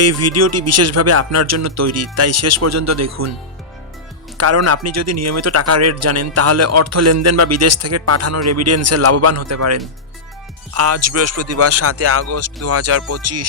এই ভিডিওটি বিশেষভাবে আপনার জন্য তৈরি, তাই শেষ পর্যন্ত দেখুন। কারণ আপনি যদি নিয়মিত টাকা রেট জানেন, তাহলে অর্থ লেনদেন বা বিদেশ থেকে পাঠানো রেভিডেন্সে লাভবান হতে পারেন। আজ বৃহস্পতিবার, সাতই আগস্ট দু হাজার পঁচিশ।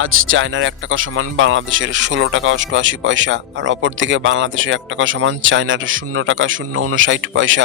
আজ চায়নার এক টাকা সমান বাংলাদেশের ষোলো টাকা অষ্টআশি পয়সা, আর অপরদিকে বাংলাদেশের এক টাকা সমান চায়নার শূন্য টাকা শূন্য উনষাট পয়সা।